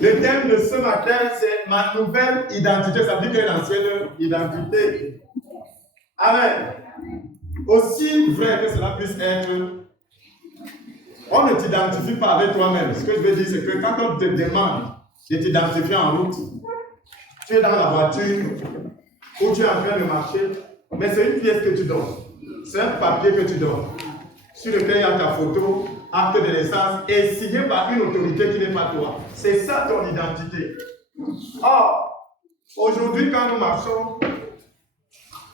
Le thème de ce matin, c'est ma nouvelle identité. Ça veut dire qu'il y a une ancienne identité. Amen. Aussi vrai que cela puisse être, on ne t'identifie pas avec toi-même. Ce que je veux dire, c'est que quand on te demande de t'identifier en route, tu es dans la voiture ou tu es en train de marcher, mais c'est une pièce que tu donnes. C'est un papier que tu donnes, sur lequel il y a ta photo, acte de naissance, et signé par une autorité qui n'est pas toi. C'est ça ton identité. Or, aujourd'hui, quand nous marchons,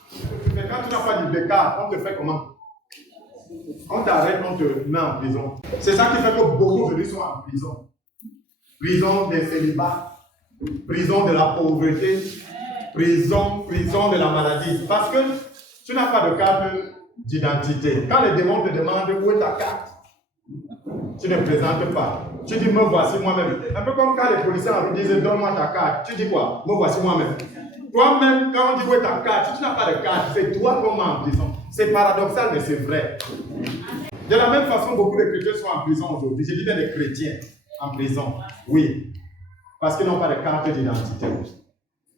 quand tu n'as pas de carte, on te fait comment? On t'arrête, on te met en prison. C'est ça qui fait que beaucoup aujourd'hui sont en prison. Prison des célibats, prison de la pauvreté, prison de la maladie. Parce que tu n'as pas de carte d'identité. Quand les démons te demandent où est ta carte, tu ne présentes pas. Tu dis, me voici moi-même. Un peu comme quand les policiers en disent, donne-moi ta carte. Tu dis quoi? Me voici moi-même. Toi-même, quand on dit où est ta carte, si tu n'as pas de carte, c'est toi qu'on met en prison. C'est paradoxal, mais c'est vrai. De la même façon, beaucoup de chrétiens sont en prison aujourd'hui. Je dis bien des chrétiens en prison. Oui. Parce qu'ils n'ont pas de carte d'identité.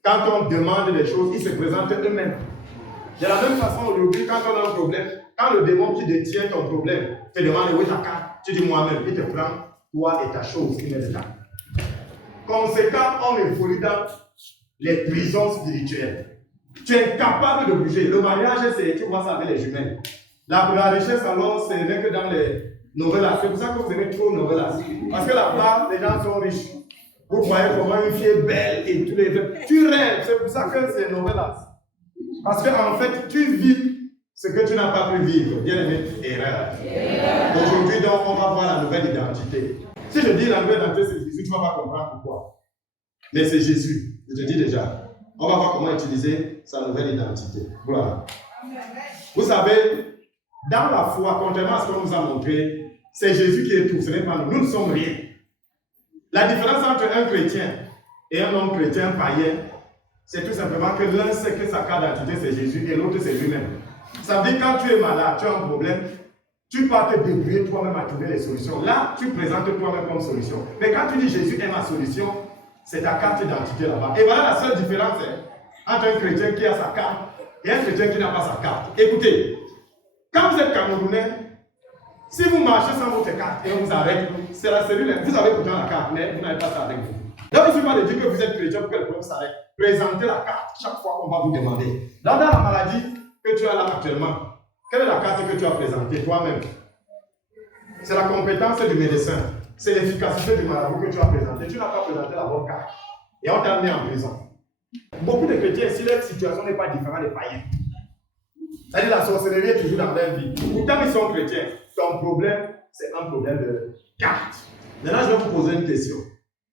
Quand on demande des choses, ils se présentent eux-mêmes. De la même façon, aujourd'hui, quand on a un problème, quand le démon qui détient ton problème te demande où est ta carte, tu dis moi-même, il te prend toi et ta chose qui n'est pas. Conséquent, on évolue dans les prisons spirituelles. Tu es incapable de bouger. Le mariage, c'est, tu vois ça avec les jumelles. La richesse, alors, ce n'est que dans les novelas. C'est pour ça que vous aimez trop novelas. Parce que là-bas, les gens sont riches. Vous voyez comment une fille est belle et tous les deux. Tu rêves, c'est pour ça que c'est novelas. Parce qu'en fait, tu vis ce que tu n'as pas pu vivre. Bien aimé, erreur. Aujourd'hui, donc, on va voir la nouvelle identité. Si je dis la nouvelle identité, c'est Jésus, tu ne vas pas comprendre pourquoi. Mais c'est Jésus, je te dis déjà. On va voir comment utiliser sa nouvelle identité. Voilà. Vous savez, dans la foi, contrairement à ce qu'on nous a montré, c'est Jésus qui est tout, ce n'est pas nous. Nous ne sommes rien. La différence entre un chrétien et un non-chrétien païen, c'est tout simplement que l'un sait que sa carte d'identité c'est Jésus et l'autre c'est lui-même. Ça veut dire quand tu es malade, tu as un problème, tu peux te débrouiller toi-même à trouver les solutions. Là, tu présentes toi-même comme solution. Mais quand tu dis Jésus est ma solution, c'est ta carte d'identité là-bas. Et voilà la seule différence entre un chrétien qui a sa carte et un chrétien qui n'a pas sa carte. Écoutez, quand vous êtes Camerounais, si vous marchez sans votre carte et on vous arrête, c'est la cellule, vous avez pourtant la carte, mais vous n'avez pas ça avec vous. Donc, il ne suffit pas de dire que vous êtes chrétien pour que le problème s'arrête. Présentez la carte chaque fois qu'on va vous demander. Dans la maladie que tu as là actuellement, quelle est la carte que tu as présentée toi-même? C'est la compétence du médecin. C'est l'efficacité du marabout que tu as présenté. Tu n'as pas présenté la bonne carte. Et on t'a mis en prison. Beaucoup de chrétiens, si leur situation n'est pas différente des païens, c'est-à-dire la sorcellerie est toujours dans leur vie. Pourtant, ils sont chrétiens. Ton problème, c'est un problème de carte. Maintenant, je vais vous poser une question.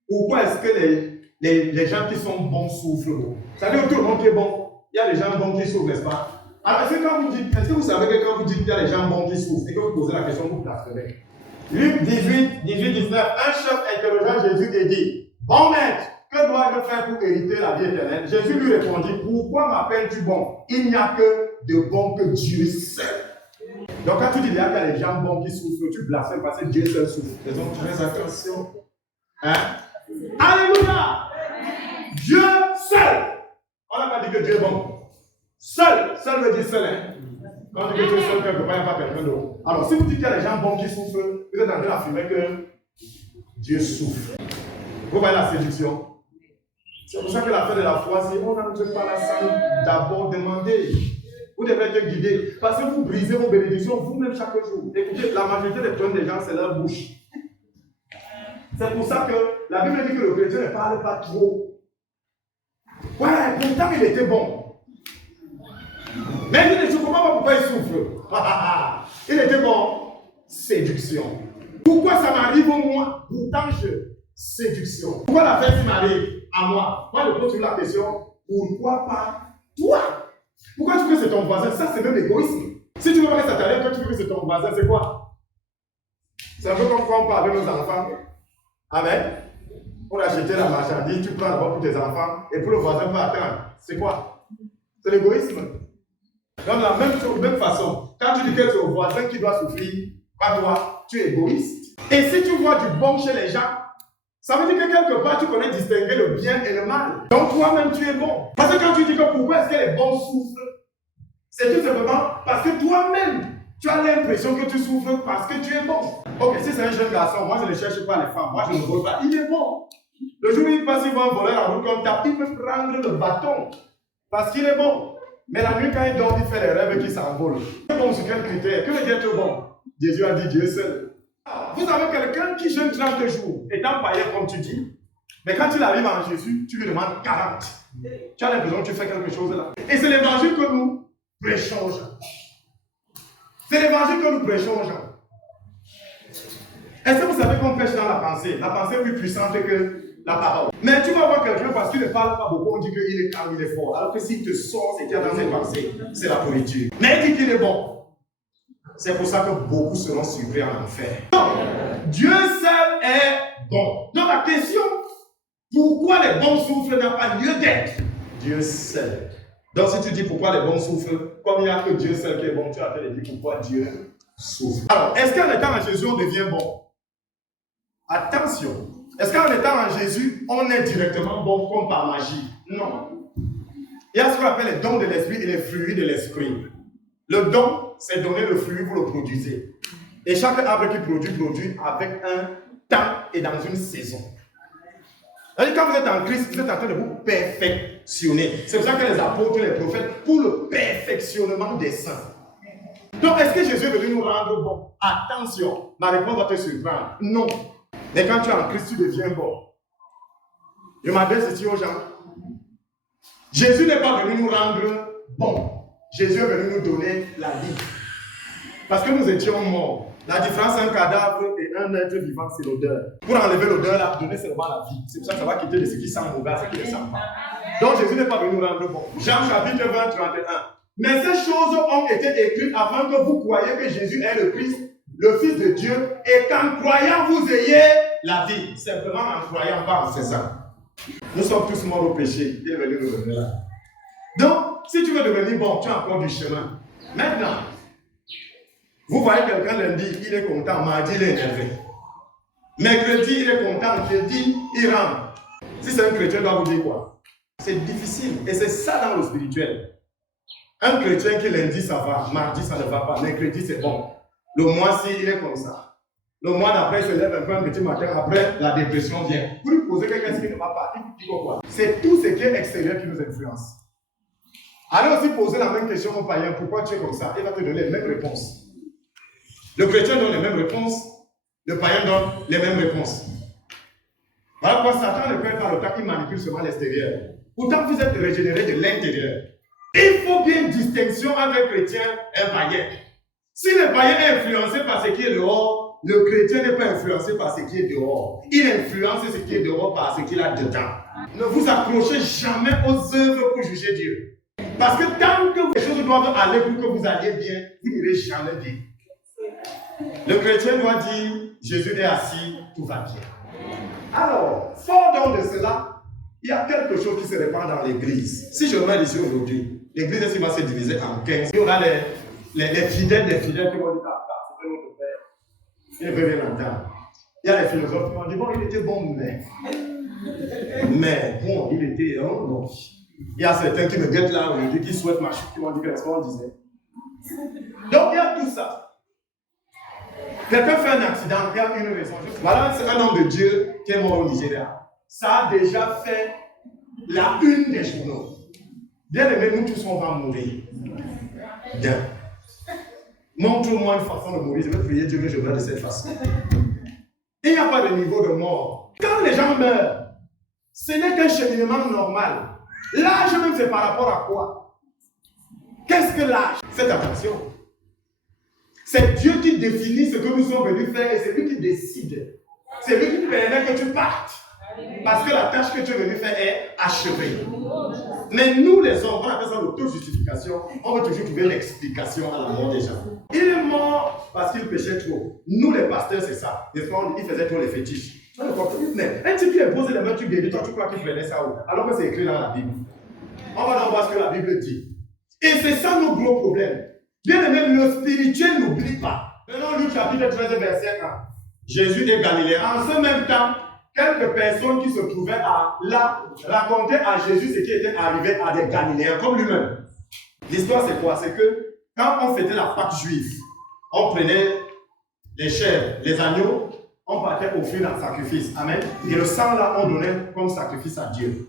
Pourquoi est-ce que les gens qui sont bons souffrent? Ça veut dire que tout le monde qui est bon, il y a des gens bons qui souffrent, n'est-ce pas? Alors, est-ce que vous savez que quand vous dites qu'il y a des gens bons qui souffrent et que vous posez la question, vous blasphémez? Luc 18, 19, un chef interrogea Jésus et dit, bon maître, que dois-je faire pour hériter la vie éternelle? Jésus lui répondit, pourquoi m'appelles-tu bon? Il n'y a que de bon que Dieu seul. Donc quand tu dis qu'il y a des gens bons qui souffrent, tu blasphèmes parce que Dieu seul souffre. Faisons très attention. Hein? Alléluia! Dieu seul. On n'a pas dit que Dieu est bon. Seul veut dire seul. Hein? Quand tu dis que Dieu est seul, quelque part, il n'y a pas quelqu'un d'autre. Alors si vous dites qu'il y a des gens bons qui souffrent, vous êtes en train d'affirmer que Dieu souffre. Vous voyez la séduction? C'est pour ça que la fin de la foi, si on n'entre pas la salle, d'abord demander. Vous devez être guidé. Parce que vous brisez vos bénédictions vous-même chaque jour. Écoutez, la majorité des problèmes des gens, c'est leur bouche. C'est pour ça que la Bible dit que le chrétien ne parle pas trop. Ouais, pourtant il était bon. Mais je ne comprends pas pourquoi il souffre. Il était bon. Séduction. Pourquoi ça m'arrive au moi? Pourtant séduction. Pourquoi la fête m'arrive à moi? Moi, je pose toujours la question, pourquoi pas toi? Pourquoi tu veux que c'est ton voisin? Ça, c'est même égoïsme. Si tu veux pas que ça t'arrive, toi, tu veux que c'est ton voisin, c'est quoi? C'est un peu comme quand on parle avec nos enfants. Amen. Pour acheter la marchandise, tu prends d'abord pour tes enfants et pour le voisin peut attendre. C'est quoi? C'est l'égoïsme. Donc, de la même façon, quand tu dis que c'est au voisin qui doit souffrir, pas toi, tu es égoïste. Et si tu vois du bon chez les gens, Ça veut dire que quelque part, tu connais distinguer le bien et le mal. Donc toi-même, tu es bon. Parce que quand tu dis que pourquoi est-ce que les bons souffrent, c'est tout simplement parce que toi-même, tu as l'impression que tu souffres parce que tu es bon. Ok, si c'est un jeune garçon, moi je ne cherche pas les femmes, moi je ne vole pas. Il est bon. Le jour où il passe, il voit un voleur en route qu'on tape, il peut prendre le bâton parce qu'il est bon. Mais la nuit, quand il dort, il fait les rêves qui s'envolent. C'est bon sur quel critère? Que veut dire être bon? Jésus a dit Dieu seul. Vous avez quelqu'un qui jeûne 30 jours, étant païen comme tu dis, mais quand il arrive en Jésus, tu lui demandes 40. Tu as l'impression que tu fais quelque chose là. Et c'est l'évangile que nous prêchons aux gens. C'est l'évangile que nous prêchons aux gens. Est-ce que vous savez qu'on prêche dans la pensée? La pensée est plus puissante que la parole. Mais tu vas voir quelqu'un parce qu'il ne parle pas beaucoup, on dit qu'il est calme, il est fort. Alors que s'il te sort, c'est qu'il y a dans ses pensées, c'est la politique. Mais il dit qu'il est bon. C'est pour ça que beaucoup seront surpris en enfer. Donc, Dieu seul est bon. Donc la question, pourquoi les bons souffrent n'a pas lieu d'être? Dieu seul. Donc si tu dis pourquoi les bons souffrent, comme il n'y a que Dieu seul qui est bon, tu vas te dire pourquoi Dieu souffre. Alors, est-ce qu'en étant en Jésus, on devient bon? Attention. Est-ce qu'en étant en Jésus, on est directement bon comme par magie? Non. Il y a ce qu'on appelle les dons de l'esprit et les fruits de l'esprit. Le don, c'est donner le fruit, vous le produisez. Et chaque arbre qui produit avec un temps et dans une saison. C'est-à-dire, quand vous êtes en Christ, vous êtes en train de vous perfectionner. C'est pour ça que les apôtres, les prophètes, pour le perfectionnement des saints. Donc, est-ce que Jésus est venu nous rendre bons? Attention, ma réponse va te surprendre. Non. Mais quand tu es en Christ, tu deviens bon. Je m'adresse ici aux gens. Jésus n'est pas venu nous rendre bons. Jésus est venu nous donner la vie. Parce que nous étions morts. La différence entre un cadavre et un être vivant, c'est l'odeur. Pour enlever l'odeur, là, donner seulement la vie. C'est pour ça que ça va quitter de ce qui sent mauvais à ce qui ne sent pas. Donc Jésus n'est pas venu nous rendre bons. Jean chapitre 20, 31. Mais ces choses ont été écrites afin que vous croyiez que Jésus est le Christ, le Fils de Dieu, et qu'en croyant vous ayez la vie. Simplement en croyant, pas en faisant. Nous sommes tous morts au péché. Il est venu nous donner là. Donc, si tu veux devenir bon, tu as encore du chemin. Maintenant, vous voyez quelqu'un lundi, il est content, mardi, il est énervé. Mercredi, il est content, jeudi, il rentre. Si c'est un chrétien, il doit vous dire quoi? C'est difficile. Et c'est ça dans le spirituel. Un chrétien qui lundi, ça va, mardi, ça ne va pas, mercredi, c'est bon. Le mois-ci, il est comme ça. Le mois d'après, il se lève un peu un petit matin, après, la dépression vient. Vous lui posez quelque chose qui ne va pas, il vous dit quoi? C'est tout ce qui est extérieur qui nous influence. Allez aussi poser la même question au païen, pourquoi tu es comme ça? Il va te donner les mêmes réponses. Le chrétien donne les mêmes réponses, le païen donne les mêmes réponses. Voilà pourquoi Satan ne perd pas le temps, il manipule seulement l'extérieur. Pourtant, vous êtes régénéré de l'intérieur. Il faut bien une distinction entre un chrétien et un païen. Si le païen est influencé par ce qui est dehors, le chrétien n'est pas influencé par ce qui est dehors. Il influence ce qui est dehors par ce qu'il a dedans. Ne vous accrochez jamais aux œuvres pour juger Dieu. Parce que tant que les choses doivent aller pour que vous alliez bien, vous n'irez jamais bien. Le chrétien doit dire, Jésus est assis, tout va bien. Alors, fort donc de cela, il y a quelque chose qui se répand dans l'église. Si je remets ici aujourd'hui, l'église ici va se diviser en 15. Il y aura les fidèles des fidèles qui vont dire, c'est notre père. Il ne veut rien entendre. Il y a les philosophes qui vont dire, bon, il était bon, mais bon, il était non. Il y a certains qui me guettent là aujourd'hui, qui souhaitent ma chute, qui vont dire qu'est-ce qu'on disait. Donc, il y a tout ça. Quelqu'un fait un accident, il y a une raison. Voilà, c'est un homme de Dieu qui est mort au Nigeria. Ça a déjà fait la une des journaux. Bien aimé, nous tous on va mourir. Bien. Montre-moi une façon de mourir. Je vais prier Dieu que je meurs de cette façon. Il n'y a pas de niveau de mort. Quand les gens meurent, ce n'est qu'un cheminement normal. L'âge même, c'est par rapport à quoi? Qu'est-ce que l'âge? Faites attention. C'est Dieu qui définit ce que nous sommes venus faire et c'est lui qui décide. C'est lui qui permet que tu partes. Parce que la tâche que tu es venu faire est achevée. Mais nous les hommes, on appelle ça l'auto-justification, on veut toujours trouver l'explication à la mort des gens. Il est mort parce qu'il péchait trop. Nous les pasteurs, c'est ça. Des fois, il faisait trop les fétiches. Mais un type qui impose les mains, tu guéris, toi tu crois qu'il prenait ça où? Alors que c'est écrit dans la Bible. On va donc voir ce que la Bible dit. Et c'est ça nos gros problèmes. Bien aimé, le spirituel n'oublie pas. Maintenant, Luc chapitre 13, verset 1. Jésus est Galiléen. En ce même temps, quelques personnes qui se trouvaient là racontaient à Jésus ce qui était arrivé à des Galiléens comme lui-même. L'histoire c'est quoi? C'est que quand on fêtait la Pâque juive, on prenait les chèvres, les agneaux, on partait offrir un sacrifice. Amen. Et le sang là, on donnait comme sacrifice à Dieu.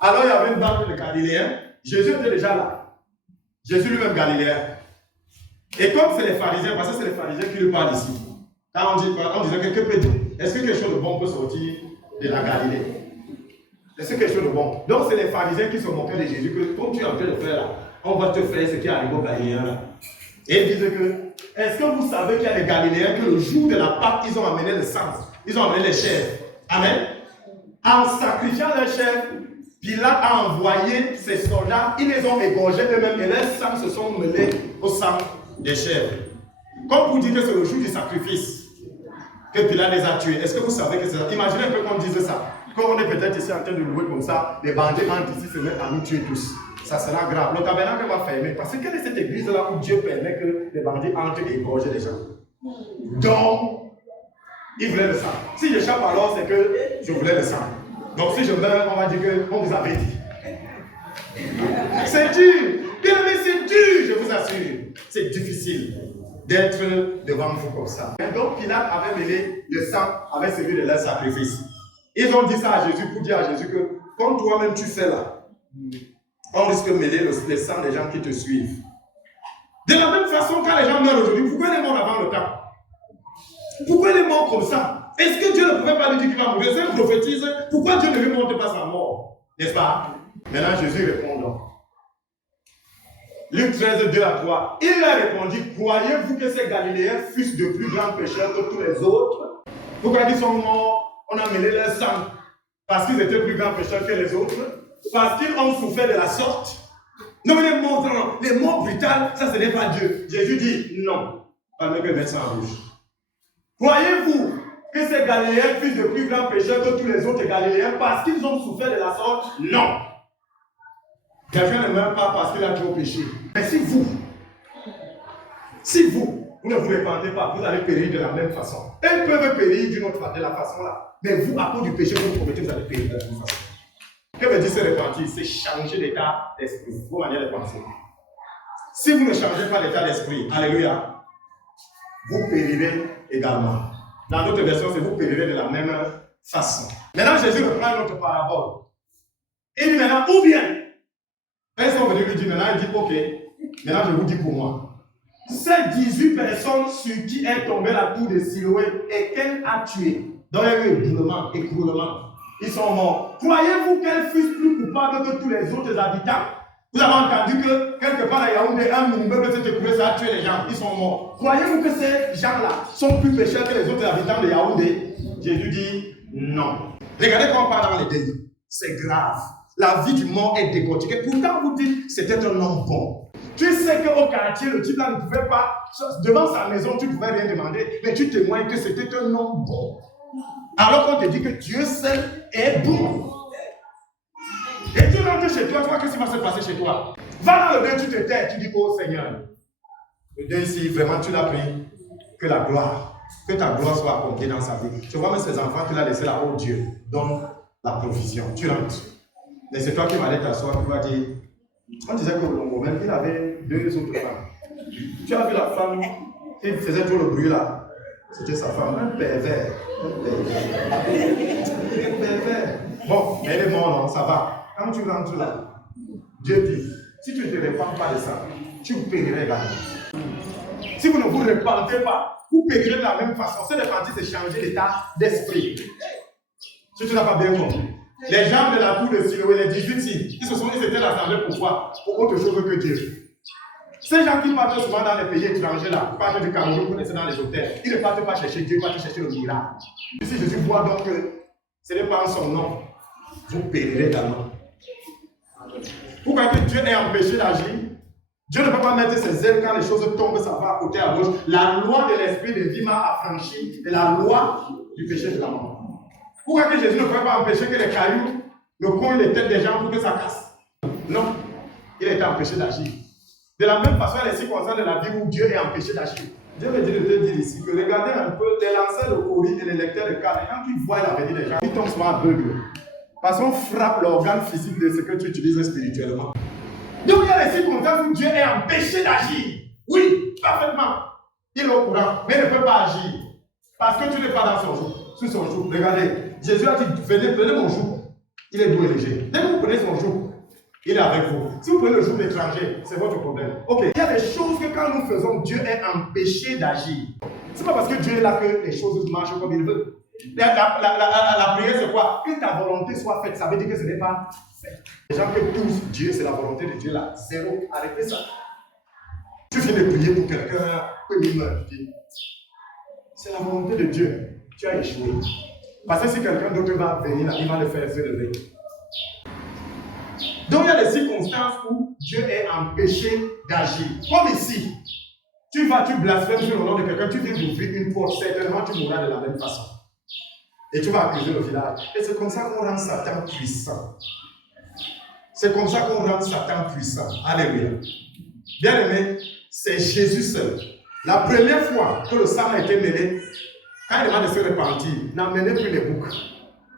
Alors il y avait une bande de Galiléens. Jésus était déjà là. Jésus lui-même Galiléen. Et comme c'est les pharisiens, parce que c'est les pharisiens qui lui parlent ici. Quand on disait que peut dire, est-ce que quelque chose de bon peut sortir de la Galilée? Est-ce que quelque chose de bon? Donc c'est les pharisiens qui se moquaient de Jésus, que comme tu es en train de faire là, on va te faire ce qui arrive aux Galiléens là. Et ils disaient que, est-ce que vous savez qu'il y a des Galiléens que le jour de la Pâque, ils ont amené le sang, ils ont amené les chèvres. Amen. En sacrifiant les chèvres, Pilate a envoyé ses soldats, ils les ont égorgés eux-mêmes et leurs sangs se sont mêlés au sang des chèvres. Comme pour dire que c'est le jour du sacrifice que Pilate les a tués. Est-ce que vous savez que c'est ça? Imaginez un peu qu'on dise ça. Quand on est peut-être ici en train de louer comme ça, les bandits entrent ici se mettent à nous tuer tous. Ça sera grave. Le tabernacle va fermer. Parce que quelle est cette église-là où Dieu permet que les bandits entrent et égorgent les gens? Donc, il voulait le sang. Si j'échappe alors, c'est que je voulais le sang. Donc si je meurs, on va dire qu'on vous avait dit. C'est dur. Bien aimé, c'est dur, je vous assure. C'est difficile d'être devant vous comme ça. Et donc Pilate avait mêlé le sang avec celui de leur sacrifice. Ils ont dit ça à Jésus pour dire à Jésus que, comme toi-même tu fais là, on risque de mêler le sang des gens qui te suivent. De la même façon, quand les gens meurent aujourd'hui, pourquoi ils sont morts avant le temps? Pourquoi ils sont morts comme ça? Est-ce que Dieu ne pouvait pas lui dire qu'il va mourir? C'est prophétise. Pourquoi Dieu ne lui montre pas sa mort? N'est-ce pas? Maintenant, Jésus répond donc. Luc 13, 2 à 3. Il leur répondit, croyez-vous que ces Galiléens fussent de plus grands pécheurs que tous les autres? Pourquoi ils sont morts? On a mêlé leur sang. Parce qu'ils étaient plus grands pécheurs que les autres? Parce qu'ils ont souffert de la sorte? Non, mais les morts brutales, ça ce n'est pas Dieu. Jésus dit non. Pas mieux que mettre ça en rouge. Croyez-vous que ces Galiléens fussent de plus grands pécheurs que tous les autres Galiléens parce qu'ils ont souffert de la sorte? Non. Quelqu'un ne meurt pas parce qu'il a trop péché. Mais si vous ne vous répandez pas, vous allez périr de la même façon. Elles peuvent périr de la façon là. Mais vous, à cause du péché que vous commettez, vous allez périr de la même façon. Que veut dire se repentir? C'est changer d'état d'esprit, vos manières de penser. Si vous ne changez pas d'état d'esprit, alléluia, vous périrez également. Dans d'autres versions, c'est vous périrez de la même façon. Maintenant, Jésus reprend une autre parabole. Il dit maintenant, ou bien, ils sont venus lui dire, maintenant, il dit, ok, maintenant je vous dis pour moi. Ces 18 personnes sur qui est tombée la tour de Siloé et qu'elle a tué, dans un écroulement, ils sont morts. Croyez-vous qu'elles fussent plus coupables que tous les autres habitants? Vous avez entendu que quelque part à Yaoundé, un immeuble s'est écoulé, ça a tué les gens, ils sont morts. Croyez-vous que ces gens-là sont plus pécheurs que les autres habitants de Yaoundé? Jésus dit non. Regardez comment on parle dans les délits. C'est grave. La vie du mort est décortiquée. Pourtant, vous dites, c'était un homme bon. Tu sais qu'au quartier, le type là ne pouvait pas, devant sa maison, tu ne pouvais rien demander, mais tu témoignes que c'était un homme bon. Alors qu'on te dit que Dieu seul est bon. Et tu rentres chez toi, qu'est-ce qui va se passer chez toi? Va dans le deuil, tu te tais, tu dis, oh Seigneur, le deuil ici, vraiment tu l'as pris, que la gloire, que ta gloire soit accomplie dans sa vie. Tu vois même ces enfants qu'il a laissés là, oh Dieu, donne la provision. Tu rentres. Mais c'est toi qui vas aller t'asseoir, tu vas dire, on disait que au moment, il avait 2 autres femmes. Tu as vu la femme qui faisait tout le bruit là? C'était sa femme, un pervers. Un pervers. Bon, mais elle est morte, non, ça va. Quand tu rentres là, Dieu dit, si tu ne te répands pas de ça, tu périrais également. Si vous ne vous repentez pas, vous périrez de la même façon. Se repentir, c'est changer l'état d'esprit. Si tu n'as pas bien compris. Les gens de la cour de Siloé, les 18 signes, ils étaient rassemblés pourquoi? Pour autre chose que Dieu. Ces gens qui partent souvent dans les pays étrangers là, partent du Cameroun pour rester dans les hôtels, ils ne partent pas chercher Dieu, ils partent chercher le miracle. Ici, Jésus voit donc que ce n'est pas en son nom, vous périrez également. Pourquoi que Dieu est empêché d'agir? Dieu ne peut pas mettre ses ailes quand les choses tombent, ça va à côté à gauche. La loi de l'esprit de vie m'a affranchi de la loi du péché de la mort. Pourquoi que Jésus ne peut pas empêcher que les cailloux ne coulent les têtes des gens pour que ça casse? Non, il a été empêché d'agir. De la même façon, il y a les circonstances de la vie où Dieu est empêché d'agir. Dieu me dit de te dire ici que regardez un peu les lanceurs de courrier et les lecteurs de cartes, quand ils voient la venue des gens, ils tombent souvent aveugles. Parce qu'on frappe l'organe physique de ce que tu utilises spirituellement. Donc il y a des circonstances où Dieu est empêché d'agir. Oui, parfaitement. Il est au courant, mais il ne peut pas agir. Parce que tu n'es pas dans son joug, sous son joug. Regardez, Jésus a dit, venez, prenez mon joug. Il est doux et léger. Dès que vous prenez son joug, il est avec vous. Si vous prenez le joug d'étranger, c'est votre problème. Ok, il y a des choses que quand nous faisons, Dieu est empêché d'agir. C'est pas parce que Dieu est là que les choses marchent comme il veut. La prière, c'est quoi? Que ta volonté soit faite. Ça veut dire que ce n'est pas fait. Les gens que tous, Dieu, c'est la volonté de Dieu là. Zéro. Arrêtez ça. Tu viens de prier pour quelqu'un, il meurt. C'est la volonté de Dieu. Tu as échoué. Parce que si quelqu'un d'autre va venir là, il va le faire se lever. Donc il y a des circonstances où Dieu est empêché d'agir. Comme ici, tu blasphèmes sur le nom de quelqu'un, tu viens d'ouvrir une porte, certainement tu mourras de la même façon. Et tu vas accuser le village. Et c'est comme ça qu'on rend Satan puissant. C'est comme ça qu'on rend Satan puissant. Alléluia. Bien aimé, c'est Jésus seul. La première fois que le sang a été mêlé, quand il demande de se repentir, n'amenez plus les boucs.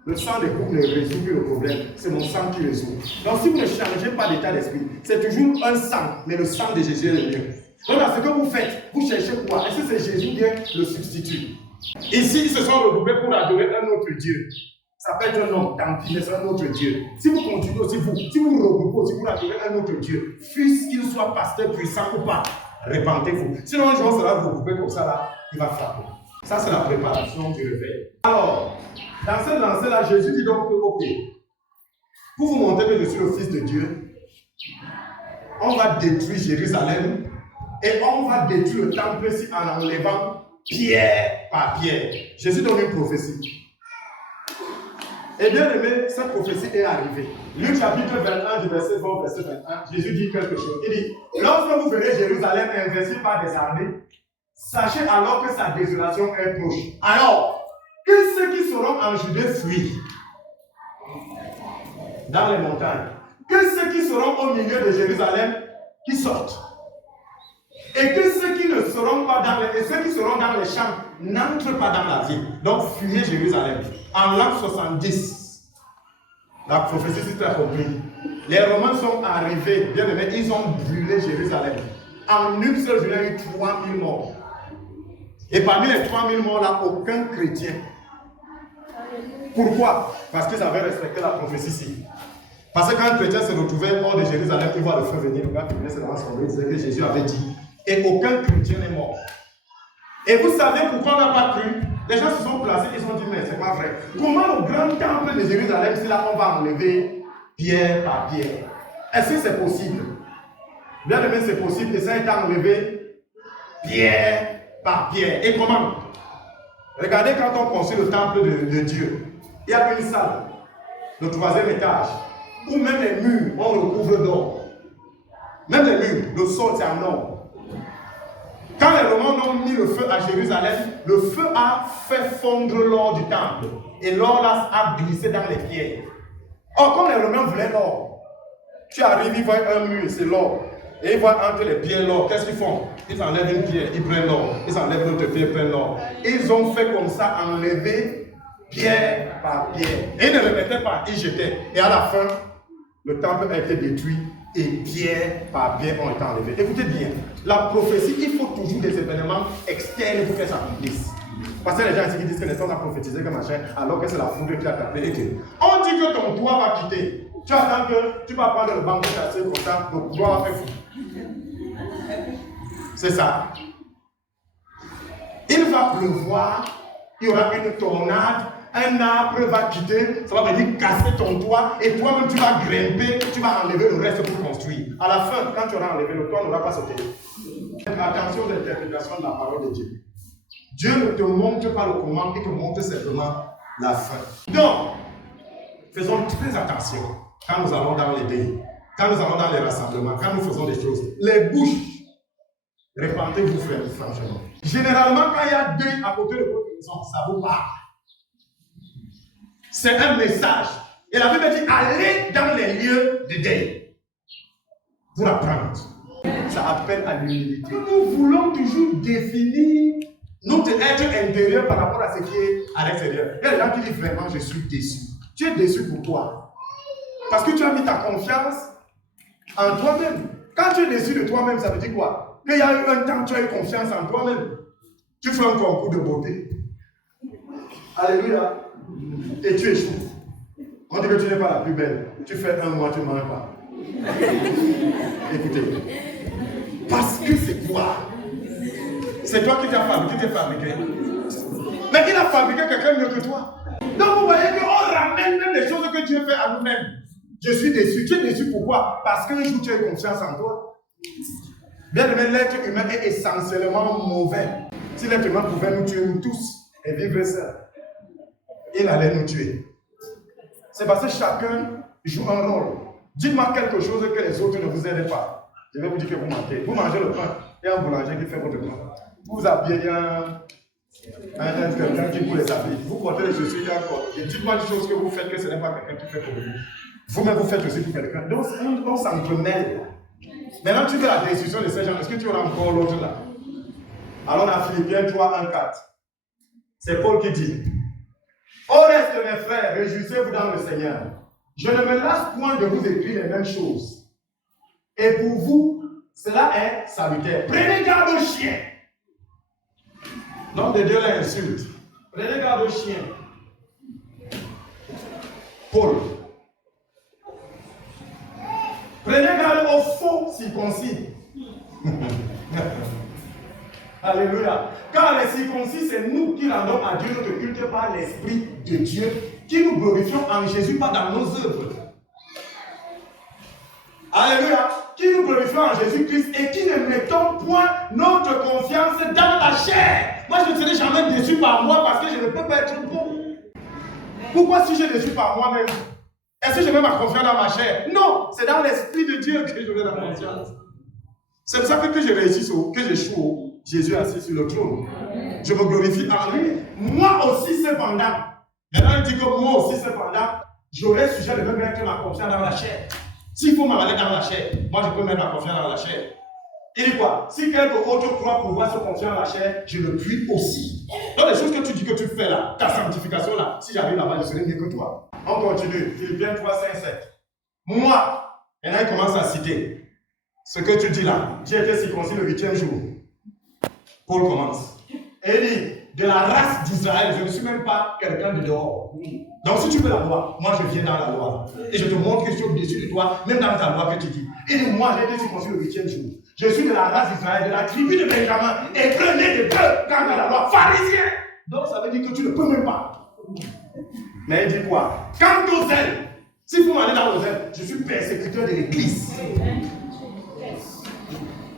Le sang des boucs ne résout plus le problème. C'est mon sang qui résout. Donc si vous ne changez pas d'état d'esprit, c'est toujours un sang, mais le sang de Jésus est le mieux. Donc dans ce que vous faites, vous cherchez quoi? Est-ce que c'est Jésus ou bien le substitut? Ici, ils se sont regroupés pour adorer un autre Dieu. Ça peut être un homme, tant pis, mais c'est un autre Dieu. Si vous continuez aussi, si vous vous regroupez aussi pour adorer un autre Dieu, fût-ce qu'il soit pasteur puissant ou pas, répentez-vous. Sinon, un jour, on sera regroupé comme ça, là, il va frapper. Ça, c'est la préparation du réveil. Alors, dans cette lancée-là, Jésus dit donc, ok, pour vous montrer que je suis le Fils de Dieu, on va détruire Jérusalem et on va détruire le temple ici en enlevant pierre par pierre. Jésus donne une prophétie. Et bien aimé, cette prophétie est arrivée. Luc chapitre 21, du verset 20 au verset 21, Jésus dit quelque chose. Il dit, lorsque vous verrez Jérusalem investie par des armées, sachez alors que sa désolation est proche. Alors, que ceux qui seront en Judée fuient dans les montagnes. Que ceux qui seront au milieu de Jérusalem qui sortent. Et que ceux qui ne seront pas dans les, et ceux qui seront dans les champs n'entrent pas dans la ville. Donc fuyez Jérusalem. En l'an 70, la prophétie c'est très compris. Les Romains sont arrivés, bien aimés, ils ont brûlé Jérusalem. En une seule journée, il y a eu 3000 morts. Et parmi les 3000 morts là, aucun chrétien. Pourquoi? Parce qu'ils avaient respecté la prophétie ici. Parce que quand un chrétien se retrouvait hors de Jérusalem, il voit le feu venir, le gars qui venait se lancer en lui, disait que Jésus avait dit. Et aucun chrétien n'est mort. Et vous savez pourquoi on n'a pas cru? Les gens se sont placés, ils ont dit, mais c'est pas vrai. Comment au grand temple de Jérusalem, c'est là qu'on va enlever pierre par pierre? Est-ce que c'est possible? Bien aimé, c'est possible, et ça a été enlevé pierre par pierre. Et comment? Regardez quand on construit le temple de Dieu, il y a une salle, le 3e étage, où même les murs, on recouvre d'or. Même les murs, le sol, c'est en or. Quand les Romains ont mis le feu à Jérusalem, le feu a fait fondre l'or du temple. Et l'or là a glissé dans les pierres. Or, comme les Romains voulaient l'or, tu arrives, ils voient un mur, c'est l'or. Et ils voient entre les pierres l'or. Qu'est-ce qu'ils font? Ils enlèvent une pierre, ils prennent l'or. Ils enlèvent l'autre pierre, ils prennent l'or. Ils ont fait comme ça, enlever pierre par pierre. Et ils ne le mettaient pas, ils jetaient. Et à la fin, le temple a été détruit et pierre par pierre ont été enlevées. Écoutez bien, la prophétie, il faut toujours des événements externes pour qu'elle s'accomplisse. Parce que les gens ici qui disent que les gens ont prophétisé que machin, alors que c'est la foudre qui a tapé. On dit que ton toit va quitter. Tu attends que tu vas prendre le banc de chasser comme ça, le toit va faire fou. C'est ça. Il va pleuvoir, il y aura une tornade, un arbre va quitter, ça va venir casser ton toit, et toi-même tu vas grimper, tu vas enlever le reste pour construire. À la fin, quand tu auras enlevé le toit, n'aura pas sauté. Attention à l'interprétation de la parole de Dieu. Dieu ne te montre pas le comment, il te montre simplement la fin. Donc, faisons très attention quand nous allons dans les pays, quand nous allons dans les rassemblements, quand nous faisons des choses. Les bouches, répentez-vous franchement. Généralement, quand il y a deuil à côté de votre maison, ça vous parle. C'est un message. Et la Bible dit, allez dans les lieux de deuil pour apprendre. ça appelle à l'humilité. Nous voulons toujours définir notre être intérieur par rapport à ce qui est à l'extérieur. Il y a des gens qui disent vraiment, je suis déçu. Tu es déçu pourquoi? Parce que tu as mis ta confiance en toi-même. Quand tu es déçu de toi-même, ça veut dire quoi? Qu'il y a eu un temps, tu as eu confiance en toi-même. Tu fais un concours de beauté. Alléluia. Et tu échoues. On dit que tu n'es pas la plus belle. Tu fais un mois, tu ne manges pas. Écoutez. Parce que c'est toi. C'est toi qui t'as fabriqué. Mais il a fabriqué quelqu'un mieux que toi. Donc vous voyez qu'on ramène même les choses que Dieu fait à nous-mêmes. Je suis déçu. Tu es déçu pourquoi? Parce qu'un jour tu as confiance en toi. Bien aimé, l'être humain est essentiellement mauvais. Si l'être humain pouvait nous tuer nous tous et vivre seul, il allait nous tuer. C'est parce que chacun joue un rôle. Dites-moi quelque chose que les autres ne vous aident pas. Je vais vous dire que vous mentez. Vous mangez le pain. Il y a un boulanger qui fait votre pain. Vous habillez quelqu'un qui vous les habille. Vous portez les chaussures, il y a encore. Et dites-moi des choses que vous faites que ce n'est pas quelqu'un qui fait pour vous. Vous-même vous faites aussi pour quelqu'un. Donc on s'entremêle. Maintenant tu fais la destruction de ces gens. Est-ce que tu auras encore l'autre là? Alors dans Philippiens 3, 1, 4. C'est Paul qui dit: au reste, mes frères, réjouissez-vous dans le Seigneur. Je ne me lasse point de vous écrire les mêmes choses. Et pour vous, cela est salutaire. Prenez garde aux chiens. L'homme de Dieu l'insulte. Prenez garde aux chiens. Paul. Prenez garde aux faux circoncis. Alléluia. Car les circoncis, c'est nous qui rendons à Dieu notre culte par l'Esprit de Dieu, qui nous glorifions en Jésus, pas dans nos œuvres. Alléluia. Qui nous glorifions en Jésus-Christ et qui ne mettons point notre confiance dans la chair. Moi, je ne serai jamais déçu par moi parce que je ne peux pas être bon. Pourquoi si je suis déçu par moi-même? Est-ce que je mets ma confiance dans ma chair? Non, c'est dans l'Esprit de Dieu que je mets la confiance. C'est pour ça que je réussis, que j'échoue, Jésus assis sur le trône. Je me glorifie en lui. Moi aussi, cependant. Maintenant, il dit que moi aussi, cependant, j'aurais sujet de me mettre ma confiance dans la chair. S'il faut m'amener dans la chair, moi je peux mettre ma confiance dans la chair. Il dit quoi? Si quelqu'un autre croit pouvoir se confier dans la chair, je le puis aussi. Donc les choses que tu dis que tu fais là, ta sanctification là, si j'arrive là-bas, je serai mieux que toi. On continue. Philippiens 3, 5, 7. Moi, maintenant il commence à citer ce que tu dis là. J'ai été circoncis le 8e jour. Paul commence. Et il dit, de la race d'Israël, je ne suis même pas quelqu'un de dehors. Donc si tu veux la loi, moi je viens dans la loi. Et je te montre que je suis au-dessus de toi, même dans ta loi que tu dis. Et dit, moi j'ai été circoncis le 8e jour. Je suis de la race d'Israël, de la tribu de Benjamin, et prenez de deux quant à la loi pharisien. Donc ça veut dire que tu ne peux même pas. Mais il dit quoi? Quant aux ailes, si vous m'allez dans vos ailes, je suis persécuteur de l'église.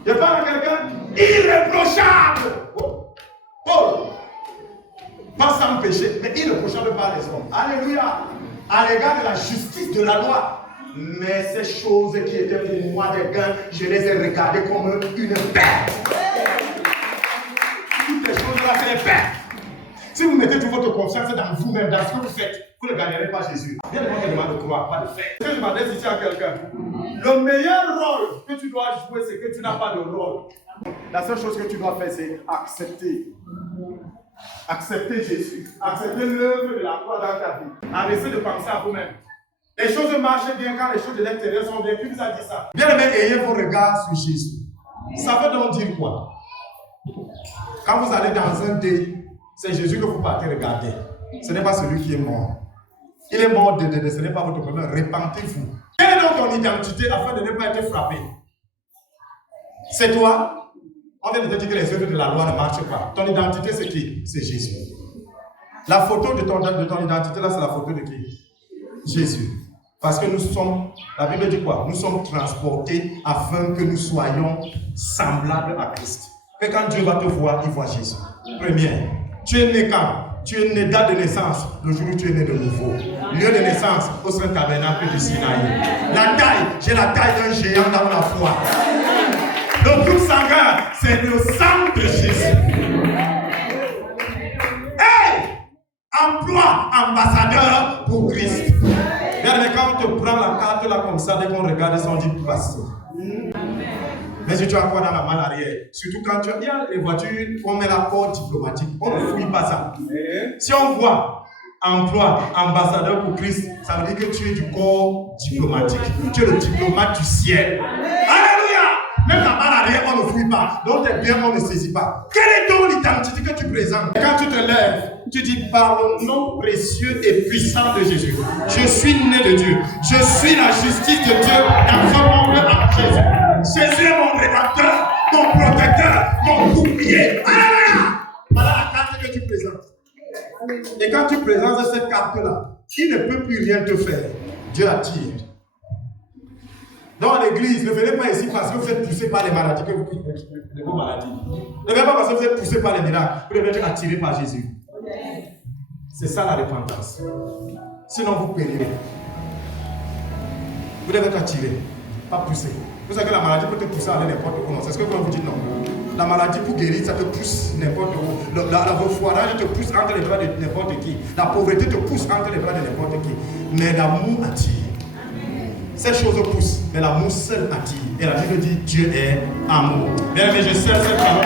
Je parle à quelqu'un irréprochable. Paul. Pas sans péché, mais irréprochable par les hommes. Alléluia. À l'égard de la justice de la loi. Mais ces choses qui étaient pour moi des gains, je les ai regardées comme une perte. Toutes les choses-là, c'est des pertes. Si vous mettez toute votre confiance dans vous-même, dans ce que vous faites, vous ne gagnerez pas Jésus. Bien évidemment, de croire, pas de faire. Je m'adresse ici à quelqu'un. Le meilleur rôle que tu dois jouer, c'est que tu n'as pas de rôle. La seule chose que tu dois faire, c'est accepter. Accepter Jésus. Accepter l'œuvre de la croix dans ta vie. Arrêtez de penser à vous-même. Les choses marchent bien quand les choses de l'extérieur sont bien. Qui vous a dit ça? Bien aimé, ayez vos regards sur Jésus. Ça veut donc dire quoi? Quand vous allez dans un dé, c'est Jésus que vous partez regarder. Ce n'est pas celui qui est mort. Il est mort de ce n'est pas votre problème. Repentez-vous. Quelle est donc ton identité afin de ne pas être frappé? C'est toi. On vient de te dire que les œuvres de la loi ne marchent pas. Ton identité, c'est qui? C'est Jésus. La photo de ton identité, là, c'est la photo de qui? Jésus. Parce que nous sommes, la Bible dit quoi? Nous sommes transportés afin que nous soyons semblables à Christ. Et quand Dieu va te voir, il voit Jésus. Première, tu es né quand? Tu es né date de naissance, le jour où tu es né de nouveau. Lieu de naissance, au sein tabernacle du Sinaï. La taille, j'ai la taille d'un géant dans la foi. Le groupe sanguin, c'est le sang de Jésus. Hey! Emploi ambassadeur pour Christ. Regardez, quand on te prend la carte là comme ça, dès qu'on regarde ça, on dit pasteur. Mais si tu as quoi dans la malle arrière, surtout quand il y a les voitures, on met la porte diplomatique. On ne fouille pas ça. Si on voit emploi, ambassadeur pour Christ, ça veut dire que tu es du corps diplomatique. Tu es le diplomate du ciel. Alléluia! Même la malle arrière, on ne fouille pas. Donc tes biens, on ne saisit pas. Quelle est donc l'identité que tu présentes? Quand tu te lèves, tu dis par le nom précieux et puissant de Jésus. Je suis né de Dieu. Je suis la justice de Dieu dans son nom en Jésus. Jésus est mon rédempteur, mon protecteur, mon bouclier. Alléluia! Voilà la carte que tu présentes. Et quand tu présentes cette carte-là, il ne peut plus rien te faire. Dieu attire. Dans l'église, ne venez pas ici parce que vous êtes poussé par les maladies que vous les vos maladies. Ne venez pas parce que vous êtes poussé par les miracles. Vous devez être attiré par Jésus. C'est ça la repentance. Sinon, vous périrez. Vous devez être attiré, pas poussé. Vous savez que la maladie peut te pousser à aller n'importe où. C'est ce que vous vous dites non. La maladie pour guérir, ça te pousse n'importe où. Le refroidage te pousse entre les bras de n'importe qui. La pauvreté te pousse entre les bras de n'importe qui. Mais l'amour attire. Ces choses poussent, mais l'amour seul attire. Et la Bible dit Dieu est amour. Bien, mais je sais cette parole.